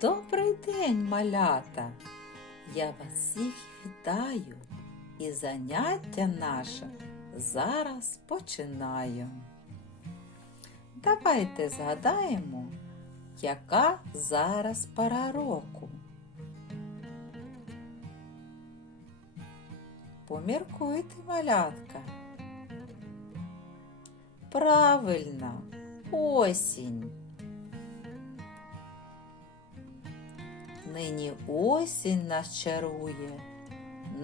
Добрий день, малята! Я вас всіх вітаю і заняття наше зараз починаю. Давайте згадаємо, яка зараз пора року. Поміркуйте, малятка. Правильно, осінь. Нині осінь нас чарує,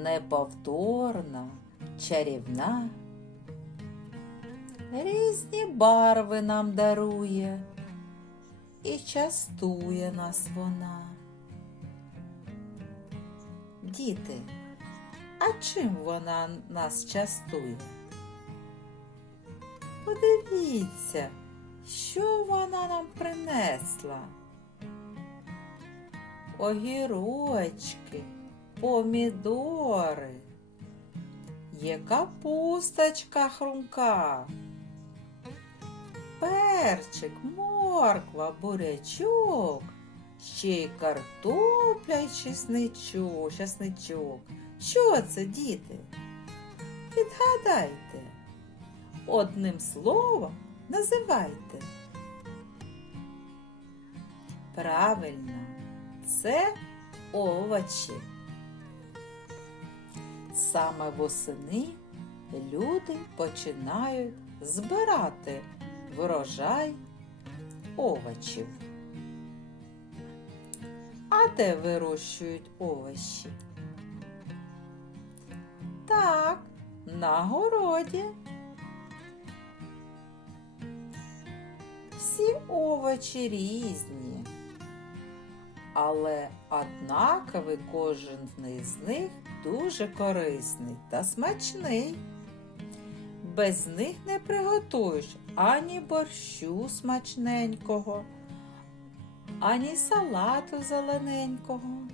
неповторна, чарівна. Різні барви нам дарує і частує нас вона. Діти, а чим вона нас частує? Подивіться, що вона нам принесла огірочки, помідори, є капусточка хрумка, перчик, морква, бурячок, ще й картопля й чесничок, чесничок. Що це, діти? Відгадайте. Одним словом називайте. Правильно це овочі. Саме восени люди починають збирати врожай овочів. А де вирощують овочі? Так, на городі. Всі овочі різні але однаковий кожен з них дуже корисний та смачний. Без них не приготуєш ані борщу смачненького, ані салату зелененького.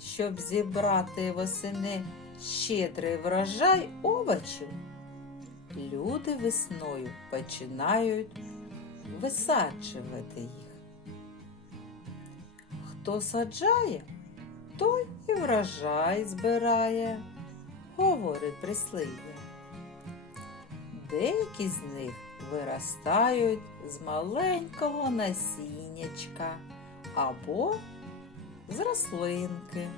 Щоб зібрати восени щедрий врожай овочів, люди весною починають висаджувати їх. Хто саджає, той і врожай збирає, говорить прислів'я. Деякі з них виростають з маленького насіннячка або з рослинки.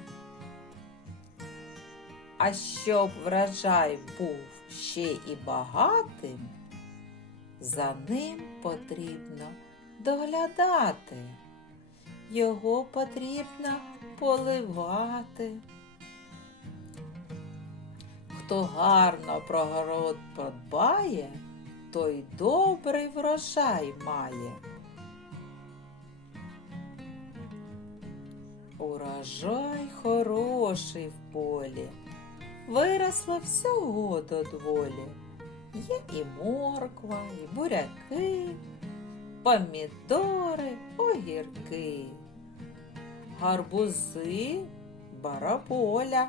А щоб врожай був ще і багатим, за ним потрібно доглядати його потрібно поливати. Хто гарно про город подбає, той добрий врожай має. Урожай хороший в полі, виросло всього додволі. Є і морква, і буряки помідори, огірки, гарбузи, бараболя,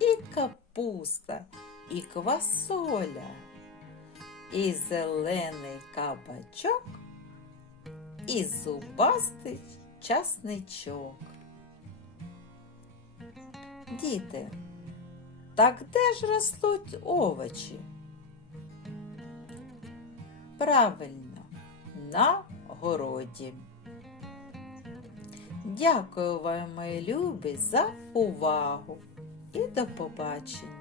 і капуста, і квасоля, і зелений кабачок, і зубастий часничок. Діти, так де ж ростуть овочі? Правильно на городі. Дякую вам, мої любі, за увагу і до побачення!